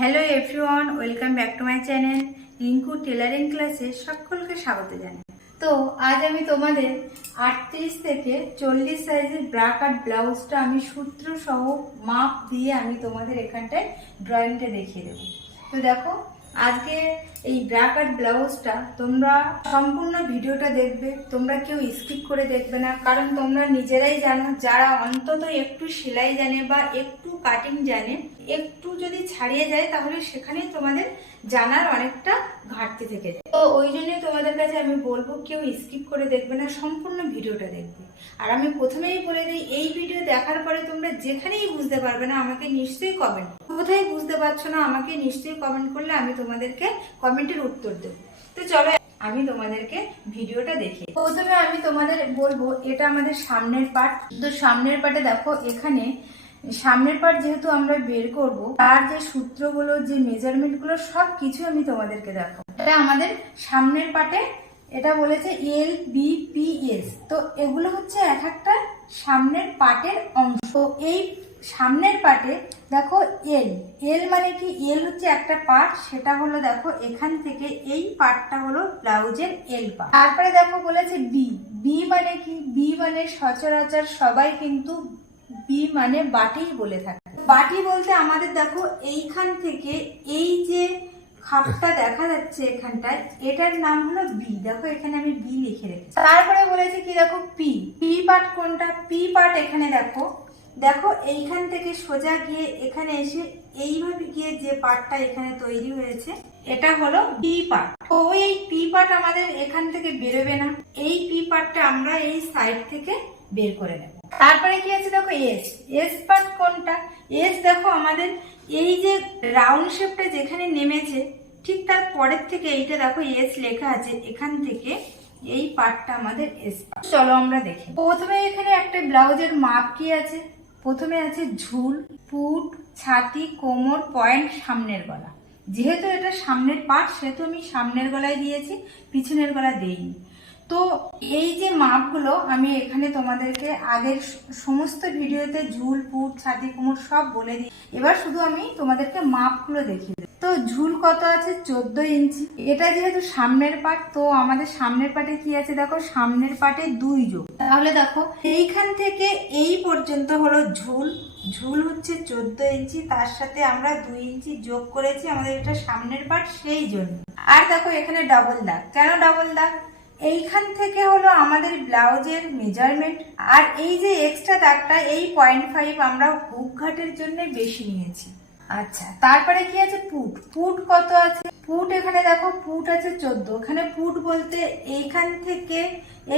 Hello everyone welcome back to my channel Rinku tailoring ক্লাসে সকলকে স্বাগত জানাই। তো আজ আমি তোমাদের আটত্রিশ থেকে চল্লিশ সাইজের ব্রা কাট ব্লাউজটা আমি সূত্র সহ মাপ দিয়ে আমি তোমাদের এখানটায় ড্রয়িংটা দেখিয়ে দেবো। তো দেখো আজকে এই ব্রা কাট ব্লাউজটা তোমরা সম্পূর্ণ ভিডিওটা দেখবে, তোমরা কেউ স্কিপ করে দেখবে না, কারণ তোমরা নিজেরাই জানো, যারা অন্তত একটু সেলাই জানে বা একটু কাটিং জানে, একটু যদি ছাড়িয়ে যায়, তাহলে সেখানে তোমাদের জানার অনেকটা ঘাটতি থেকে যায়। তো ওই জন্যই তোমাদের কাছে আমি বলব, কেউ স্কিপ করে দেখবে না, সম্পূর্ণ ভিডিওটা দেখবে। আর আমি প্রথমেই বলে দিই, এই ভিডিও দেখার পরে তোমরা যেখানেই বুঝতে পারবে না, আমাকে নিশ্চয়ই কমেন্ট কোথায় বুঝতে পারছ না, আমাকে নিশ্চয়ই কমেন্ট করলে আমি তোমাদেরকে কমেন্টের উত্তর দেবো। তো চলো, আমি তোমাদেরকে ভিডিওটা দেখি। প্রথমে আমি তোমাদের বলব, এটা আমাদের সামনের পার্ট তো সামনের পার্টে দেখো, এখানে সামনের পার্ট যেহেতু আমরা বের করব, তার যে সূত্রগুলো, যে মেজারমেন্টগুলো সব কিছু আমি তোমাদেরকে দেখো এটা আমাদের সামনের পার্টে এটা বলেছে এল বি পি এস তো এগুলো হচ্ছে এক একটা সামনের পার্টের অংশ। এই সামনের পার্টে দেখো এল এল মানে কি? এল হচ্ছে একটা পার্ট সেটা হলো দেখো এখান থেকে এই পার্টটা হলো ব্লাউজের এল পার্ট তারপরে দেখো বলেছে বি বি মানে কি? বি মানে সচরাচর সবাই কিন্তু বি মানে বাটি বলে থাকে। বাটি বলতে আমাদের দেখো এইখান থেকে এই যে খাপটা দেখা যাচ্ছে এখানটায় এটার নাম হলো বি দেখো এখানে আমি বি লিখে রেখেছি। তারপরে বলেছি কি দেখো? পি পি পার্ট কোনটা? পি পার্ট এখানে দেখো। দেখো এইখান থেকে সোজা গিয়ে এখানে এসে এইভাবে গিয়ে যে পার্টটা এখানে তৈরি হয়েছে এটা হলো পি পার্ট তো এই পি পার্ট আমাদের এখান থেকে বেরোবে না। এই পি পার্টটা আমরা এই সাইড থেকে বের করে নেব। তারপরে কি আছে দেখো এস এস পার্ট কোনটা? এস দেখো আমাদের এই যে রাউন্ড শেপটা যেখানে নেমেছে, ঠিক তার পরের থেকে এইটা দেখো এস লেখা আছে এখান থেকে, এই পার্টটা আমাদের এস চলো আমরা দেখি। প্রথমে এখানে একটা ব্লাউজের মাপ কি আছে? প্রথমে আছে ঝুল, পুট, ছাতি, কোমর, পয়েন্ট, সামনের গলা। যেহেতু এটা সামনের পার্ট সেহেতু আমি সামনের গলায় দিয়েছি, পিছনের গলা দেইনি। তো এই যে মাপগুলো আমি এখানে তোমাদেরকে আগের সমস্ত ভিডিওতে ঝুল, পুট, ছাতি, কোমর সব বলে দিই। এবার শুধু আমি তোমাদেরকে মাপগুলো দেব। তো ঝুল কত আছে? চোদ্দ ইঞ্চি। এটা যেহেতু সামনের পাট, তো আমাদের সামনের পাটে কি আছে দেখো? সামনের পাটে দুই যোগ। তাহলে দেখো, এইখান থেকে এই পর্যন্ত হলো ঝুল। ঝুল হচ্ছে চোদ্দ ইঞ্চি, তার সাথে আমরা দুই ইঞ্চি যোগ করেছি আমাদের এটা সামনের পাট, সেই জন্য। আর দেখো, এখানে ডবল দাগ। কেন ডবল দাগ? এইখান থেকে হলো আমাদের ব্লাউজের মেজারমেন্ট আর এই যে এক্সট্রা দাগটা, এই পয়েন্ট ফাইভ আমরা হুক ঘাটের জন্য বেশি নিয়েছি। আচ্ছা তারপরে কি আছে? পুট। পুট কত আছে? পুট এখানে দেখো, পুট আছে চোদ্দ। এখানে পুট বলতে এইখান থেকে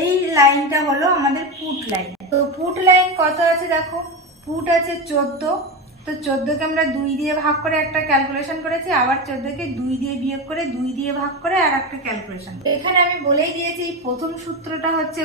এই লাইনটা হলো আমাদের পুট লাইন। তো পুট লাইন কত আছে দেখো? পুট আছে চোদ্দ। তো চোদ্দোকে আমরা দুই দিয়ে ভাগ করে একটা ক্যালকুলেশন করেছি, আবার চোদ্দকে দুই দিয়ে বিয়োগ করে দুই দিয়ে ভাগ করে আর একটা ক্যালকুলেশন এখানে আমি বলেই দিয়েছি প্রথম সূত্রটা হচ্ছে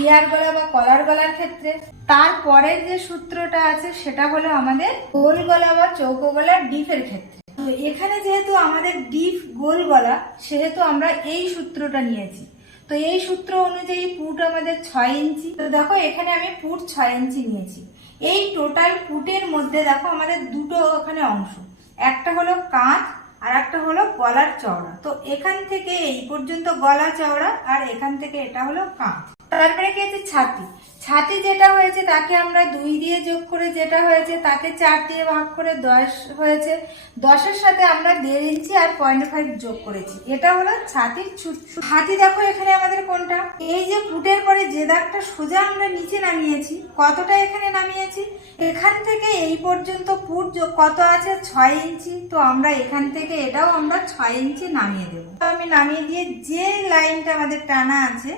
ইয়ার গলা বা কলার গলার ক্ষেত্রে। তারপরের যে সূত্রটা আছে, সেটা হলো আমাদের গোল গলা বা চৌকো গলার ডিফের ক্ষেত্রে। তো এখানে যেহেতু আমাদের ডিপ গোল গলা, সেহেতু আমরা এই সূত্রটা নিয়েছি। তো এই সূত্র অনুযায়ী পুট আমাদের ছয় ইঞ্চি। তো দেখো, এখানে আমি পুট ছয় ইঞ্চি নিয়েছি। এই টোটাল পুটের মধ্যে দেখো আমাদের দুটো ওখানে অংশ। একটা হলো কাঁধ, আর একটা হলো গলার চওড়া। তো এখান থেকে এই পর্যন্ত গলা, চওড়া, আর এখান থেকে এটা হলো কাঁধ। তারপরে কি আছে? ছাতি। ছাতি যেটা হয়েছে, তাকে আমরা দুই দিয়ে যোগ করে যেটা হয়েছে, তাকে চার দিয়ে ভাগ করে দশ হয়েছে। দশের সাথে আমরা দেড় ইঞ্চি আর পয়েন্ট ফাইভ যোগ করেছি। এটা হলো ছাতির ছুট। ছাতি দেখো এখানে আমাদের কোনটা? এই যে ফুটের পরে যে দাগটা সোজা আমরা নিচে নামিয়েছি কতটা এখানে নামিয়েছি? এখান থেকে এই পর্যন্ত ফুট কত আছে? ছয় ইঞ্চি। তো আমরা এখান থেকে এটাও আমরা ছয় ইঞ্চি নামিয়ে দেবো। আমি নামিয়ে দিয়ে যে লাইনটা আমাদের টানা আছে,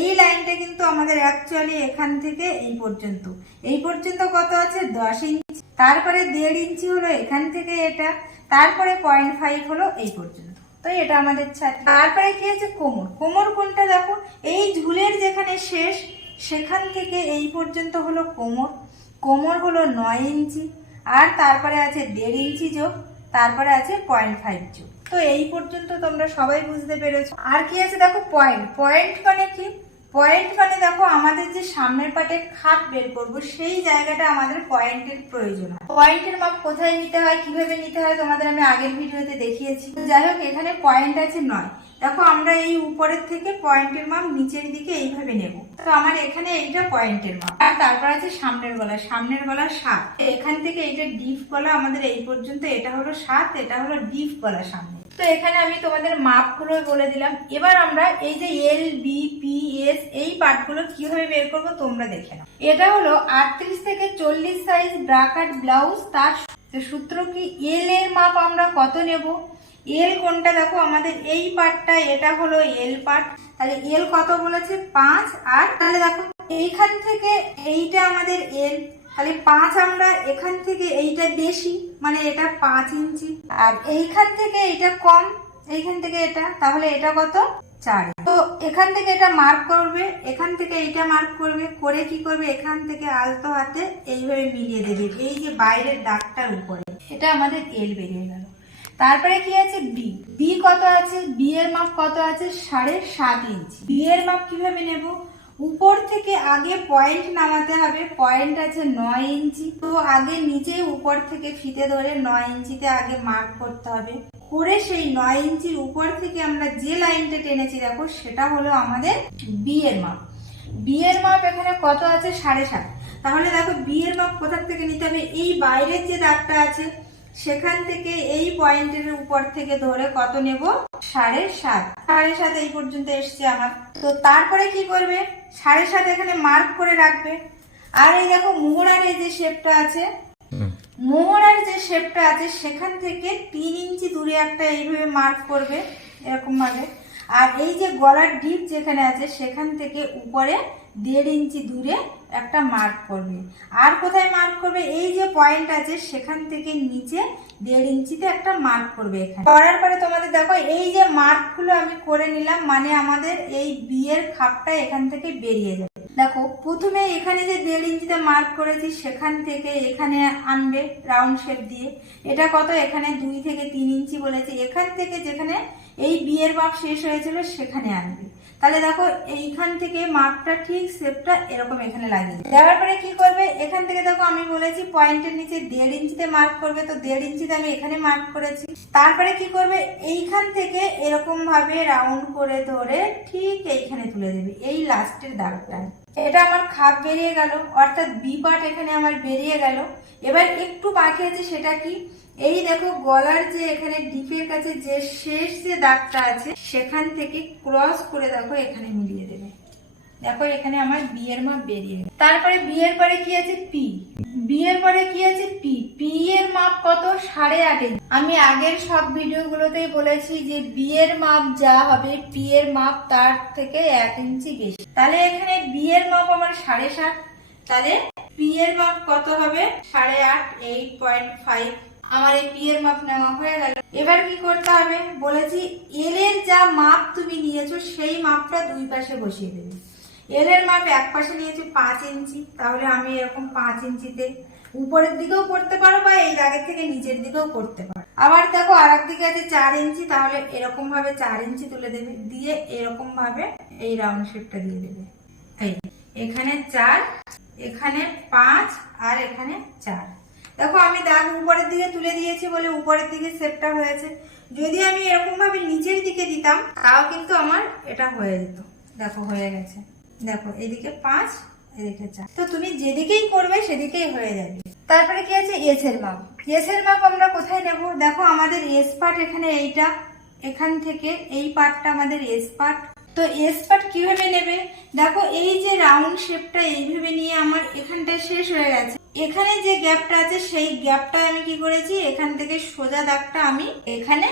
এই লাইনটা কিন্তু আমাদের অ্যাকচুয়ালি এখান থেকে এই পর্যন্ত। এই পর্যন্ত কত আছে? দশ ইঞ্চি। তারপরে দেড় ইঞ্চি হলো এখান থেকে এটা। তারপরে পয়েন্ট ফাইভ হলো এই পর্যন্ত। তো এটা আমাদের ছাতি তারপরে কি আছে? কোমর। কোমর কোনটা দেখো? এই ঝুলের যেখানে শেষ সেখান থেকে এই পর্যন্ত হলো কোমর। কোমর হলো নয় ইঞ্চি। আর তারপরে আছে দেড় ইঞ্চি যোগ, তারপরে আছে পয়েন্ট ফাইভ যোগ। তো এই পর্যন্ত তোমরা সবাই বুঝতে পেরেছ। আর কি আছে দেখো পয়েন্ট পয়েন্ট মানে কি? পয়েন্ট মানে দেখো আমাদের যে সামনের পাটে খাপ বের করব, সেই জায়গাটা আমাদের পয়েন্টের প্রয়োজন পয়েন্টের মাপ কোথায় নিতে হয়, কীভাবে নিতে হয়, তোমাদের আমি আগের ভিডিওতে দেখিয়েছি। যাই হোক, এখানে পয়েন্ট আছে নয়। দেখো, আমরা এই উপরের থেকে পয়েন্টের মাপ নিচের দিকে এইভাবে নেব। তো আমার এখানে এইটা পয়েন্টের মাপ। আর তারপর আছে সামনের গলা সামনের গলা সাত। এখান থেকে এইটা ডিপ গলা, আমাদের এই পর্যন্ত এটা হলো সাত, এটা হলো ডিপ গলা সামনে। তো এখানে আমি তোমাদের মাপগুলো বলে দিলাম। এবার আমরা এই যে এল বি পি এস এই পার্টগুলো কীভাবে বের করব তোমরা দেখে নাও। এটা হলো আটত্রিশ থেকে চল্লিশ সাইজ ব্রাকাট ব্লাউজ তার সূত্র কি? এল এর মাপ আমরা কত নেব? এল কোনটা? দেখো, আমাদের এই পার্টটা, এটা হলো এল পার্ট। তাহলে এল কত বলেছে? পাঁচ। আর তাহলে দেখো, এইখান থেকে এইটা আমাদের এল তাহলে পাঁচ আমরা এখান থেকে এইটা বেশি মানে এটা পাঁচ ইঞ্চি। আর এইখান থেকে এইটা কম, এইখান থেকে এটা, তাহলে এটা কত? চার। তো এখান থেকে এটা মার্ক করবে, এখান থেকে এইটা মার্ক করবে, করে কি করবে? এখান থেকে আলতো হাতে এইভাবে মিলিয়ে দেবে। এই যে বাইরের দাগটার উপরে। এটা আমাদের এল বেরিয়ে গেল। তারপরে কি আছে? বি বি কত আছে? বি এর মাপ কত আছে? সাড়ে সাত ইঞ্চি। বি এর মাপ কীভাবে নেব? উপর থেকে আগে পয়েন্ট নামাতে হবে। পয়েন্ট আছে নয় ইঞ্চি। তো আগে নিচেই উপর থেকে ফিতে ধরে নয় ইঞ্চিতে আগে মার্ক করতে হবে। করে সেই নয় ইঞ্চির উপর থেকে আমরা যে লাইনটা টেনেছি, দেখো, সেটা হলো আমাদের বি এর মাপ। বি এর মাপ এখানে কত আছে? সাড়ে সাত। তাহলে দেখো বি এর মাপ কোথার থেকে নিতে হবে? এই বাইরের যে দাগটা আছে সেখান থেকে এই পয়েন্টের উপর থেকে ধরে কত নেব? সাড়ে সাত। সাড়ে সাত এই পর্যন্ত এসছে আমার। তো তারপরে কি করবে? সাড়ে সাত এখানে মার্ক করে রাখবে। আর এই দেখো মোহরার এই যে শেপটা আছে মোহরার যে শেপটা আছে সেখান থেকে তিন ইঞ্চি দূরে একটা এইভাবে মার্ক করবে এরকম ভাবে। আর এই যে গলার ডিপ যেখানে আছে সেখান থেকে উপরে দেড় ইঞ্চি দূরে একটা মার্ক করবে। আর কোথায় মার্ক করবে? এই যে পয়েন্ট আছে, সেখান থেকে নিচে দেড় ইঞ্চিতে একটা মার্ক করবে এখানে। করার পরে তোমাদের দেখো, এই যে মার্কগুলো আমি করে নিলাম মানে আমাদের এই বিয়ের খাপটা এখান থেকে বেরিয়ে যাবে। দেখো, প্রথমে এখানে যে দেড় ইঞ্চিতে মার্ক করেছি, সেখান থেকে এখানে আনবে রাউন্ড শেপ দিয়ে। এটা কত? এখানে দুই থেকে তিন ইঞ্চি বলেছে। এখান থেকে যেখানে এই বিয়ের মাপ শেষ হয়েছিল, সেখানে আনবে। তাহলে দেখো, এইখান থেকে মাপটা ঠিক শেপটা এরকম এখানে লাগিয়ে দেওয়ার পরে কি করবে? এখান থেকে দেখো, আমি বলেছি পয়েন্টের নিচে দেড় ইঞ্চিতে মার্ক করবে, তো দেড় ইঞ্চিতে আমি এখানে মার্ক করেছি। তারপরে কি করবে? এইখান থেকে এরকম ভাবে রাউন্ড করে ধরে ঠিক এইখানে তুলে দেবে, এই লাস্টের দাগটা। এটা আমার খাপ বেরিয়ে গেল, অর্থাৎ বি পার্ট এখানে আমার বেরিয়ে গেল। এবার একটু বাকি আছে সেটা কি? এই দেখো, গলার যে এখানে ডিপের কাছে যে শেষ যে দাগটা আছে, সেখান থেকে ক্রস করে দেখো, এখানে মিলিয়ে দেবে। দেখো, এখানে আমার বিয়ের মাপ বেরিয়ে গেল তারপরে বিয়ের পরে কি আছে? পি। বিয়ের পরে কি আছে? পি। পি এর মাপ কত? সাড়ে আট। ইঞ্চি আমি আগের সব ভিডিওগুলোতেই বলেছি যে বিয়ের মাপ যা হবে, পি এর মাপ তার থেকে এক ইঞ্চি বেশি। তাহলে এখানে বিয়ের মাপ আমার সাড়ে সাত। তাহলে পি এর মাপ কত হবে? সাড়ে আট এইট পয়েন্ট ফাইভ আমার এই পি এর মাপ নেওয়া হয়ে গেল। এবার কি করতে হবে? বলেছি এল এর যা মাপ তুমি নিয়েছো, সেই মাপটা দুই পাশে বসিয়ে দেবে। এল এর মাপ এক পাশে নিয়েছি পাঁচ ইঞ্চি। তাহলে আমি এরকম পাঁচ ইঞ্চিতে উপরের দিকেও করতে পারো বা এই দাগের থেকে নিচের দিকেও করতে পারো। আবার দেখো আর দিকে আছে চার ইঞ্চি, তাহলে এরকম ভাবে চার ইঞ্চি তুলে দেবে। দিয়ে এরকম ভাবে এই রাউন্ড শেপটা দিয়ে দেবে। এই, এখানে চার, এখানে পাঁচ আর এখানে চার। দেখো, আমি দাগ উপরের দিকে তুলে দিয়েছি বলে উপরের দিকে শেপটা হয়েছে। যদি আমি এরকম ভাবে নিচের দিকে দিতাম, তাও কিন্তু আমার এটা হয়ে যেত। দেখো, হয়ে গেছে। দেখো, এদিকে পাঁচ, এদিকে চার। তো তুমি যেদিকেই করবে, সেদিকেই হয়ে যাবে। তারপরে কি আছে? এসের মাপ। এস এর মাপ আমরা কোথায় নেব? দেখো, আমাদের এস পার্ট এখানে এইটা। এখান থেকে এই পার্টটা আমাদের এস পার্ট তো এস পার্ট কীভাবে নেবে? দেখো, এই যে রাউন্ড শেপটা এইভাবে নিয়ে আমার এখানটায় শেষ হয়ে গেছে। এখানে যে গ্যাপটা আছে, সেই গ্যাপটা আমি কি করেছি? এখান থেকে সোজা দাগটা আমি এখানে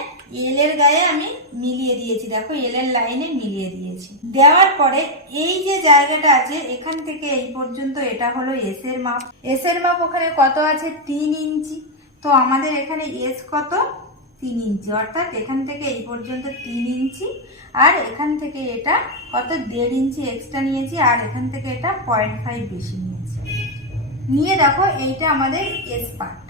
এলের গায়ে আমি মিলিয়ে দিয়েছি। দেখো এলের লাইনে মিলিয়ে দিয়েছি। দেওয়ার পরে এই যে জায়গাটা আছে, এখান থেকে এই পর্যন্ত এটা হলো এস এর মাপ। এস এর মাপ ওখানে কত আছে? তিন ইঞ্চি। তো আমাদের এখানে এস কত? তিন ইঞ্চি। অর্থাৎ এখান থেকে এই পর্যন্ত তিন ইঞ্চি। আর এখান থেকে এটা কত? দেড় ইঞ্চি এক্সট্রা নিয়েছি। আর এখান থেকে এটা পয়েন্ট ফাইভ বেশি নিয়েছি। নিয়ে দেখো, এইটা আমাদের এস পার্ট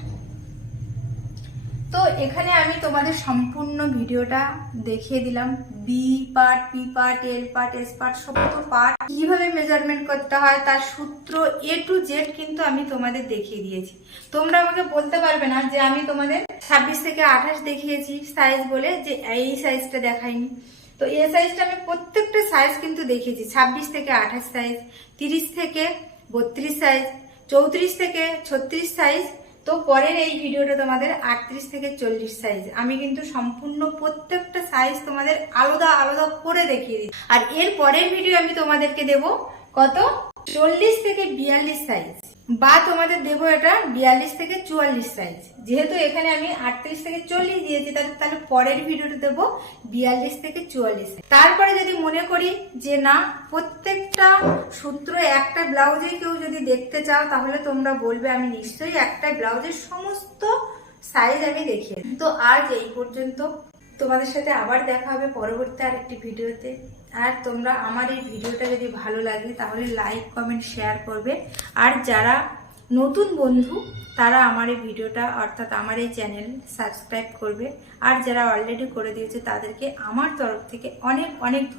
তো এখানে আমি তোমাদের সম্পূর্ণ ভিডিওটা দেখিয়ে দিলাম। B part P part L part S part সমস্ত পার্ট কীভাবে মেজারমেন্ট করতে হয়, তার সূত্র এ টু জেড কিন্তু আমি তোমাদের দেখিয়ে দিয়েছি। তোমরা আমাকে বলতে পারবে না যে আমি তোমাদের ছাব্বিশ থেকে আঠাশ দেখিয়েছি সাইজ বলে যে এই সাইজটা দেখাইনি। তো এই সাইজটা আমি প্রত্যেকটা সাইজ কিন্তু দেখিয়েছি, ছাব্বিশ থেকে আঠাশ সাইজ তিরিশ থেকে বত্রিশ সাইজ চৌত্রিশ থেকে ছত্রিশ সাইজ তো পরের এই ভিডিওটা তোমাদের আটত্রিশ থেকে চল্লিশ সাইজ আমি কিন্তু সম্পূর্ণ প্রত্যেকটা সাইজ তোমাদের আলাদা আলাদা করে দেখিয়ে দিই আর এর পরের ভিডিও আমি তোমাদেরকে দেব কত? চল্লিশ থেকে বিয়াল্লিশ সাইজ বা তোমাদের দেবো এটা বিয়াল্লিশ থেকে চুয়াল্লিশ সাইজ যেহেতু এখানে আমি আটত্রিশ থেকে চল্লিশ দিয়েছি, তাহলে তাহলে পরের ভিডিওটা দেবো বিয়াল্লিশ থেকে চুয়াল্লিশ। তারপরে যদি মনে করি যে না, প্রত্যেকটা সূত্র একটা ব্লাউজে কেউ যদি দেখতে চাও, তাহলে তোমরা বলবে আমি নিশ্চয়ই একটা ব্লাউজের সমস্ত সাইজ আমি দেখিয়ে তো আজ এই পর্যন্ত। তোমাদের সাথে আবার দেখা হবে পরবর্তী আর একটি ভিডিওতে। আর তোমরা আমার এই ভিডিওটা যদি ভালো লাগে, তাহলে লাইক কমেন্ট শেয়ার করবে। আর যারা নতুন বন্ধু, তারা আমার এই ভিডিওটা, অর্থাৎ আমার এই চ্যানেল সাবস্ক্রাইব করবে। আর যারা অলরেডি করে দিয়েছে, তাদেরকে আমার তরফ থেকে অনেক অনেক